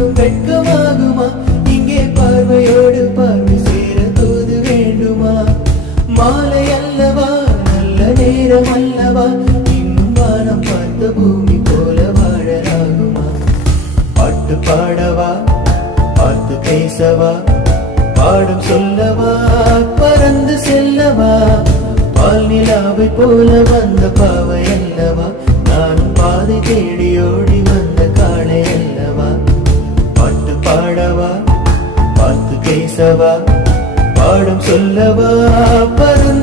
ஒன்றும் வெட்கமாகுமா? இங்கே பார்வையோடு பார்வை சேர தூது வேண்டுமா? மாலை அல்லவா, நல்ல நேரம் அல்லவா, இன்னும் வானம் பார்த்த பூமி போல வாழலாகுமா? பாட்டு பாடவா, பார்த்து பேசவா, பாடம் சொல்லவா, பறந்து செல்லவா? பால் நிலாவை போல வந்த பாவை அல்லவா, நானும் பாதை தேடி ஓடி வந்த காளை அல்லவா? பாட்டு பாடவா, பார்த்து பேசவா, பாடம் சொல்லவா, பறந்து